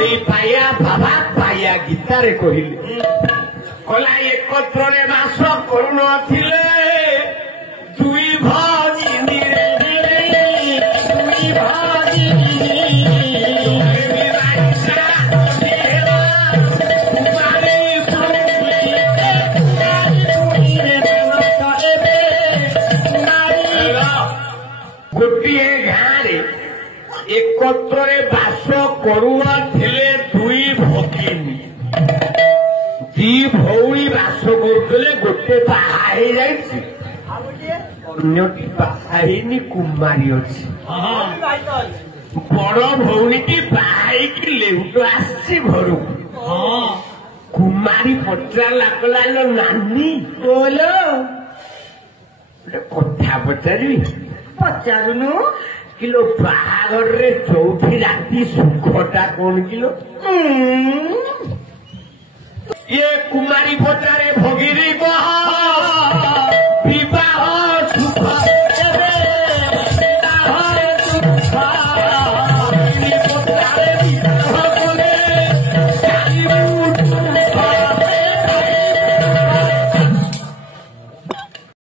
पाया बाबा पाया गीतारे कहले कला एकत्रे बास करुन दुई भगिनी गोटे गाँव एकत्रे बास करुआ दुई भगिनी दी भौणी बास करुले गोटे बाहा बाहानी कुमारी अच्छी बड़ भौणी की बाहाई लेउट आसी घर कुमारी पचारा कहला नानी बोलो कथा पचारि पचारुनु किलो बाहाघर रे चौथी राति सुखटा कौन किलो ये कुमारी पचारे भोगी